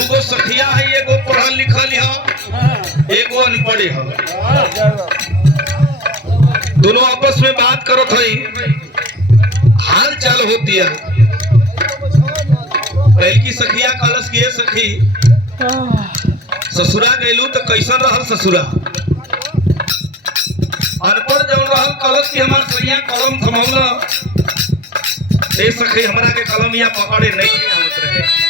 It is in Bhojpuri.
दूगो सखिया है, एगो पढ़ल लिखल है, एगो अनपढ़ है। दोनों आपस में बात करत हई, हाल चाल होती है। पहल की सखिया कहलस कि ये सखी ससुरा गइलू तो कैसन रहल ससुरा? अनपढ़ जब रहल कहलस कि हमार सैया कलम थमौला, ए सखी हमरा के कलम या पकड़े नहीं आवत रहे।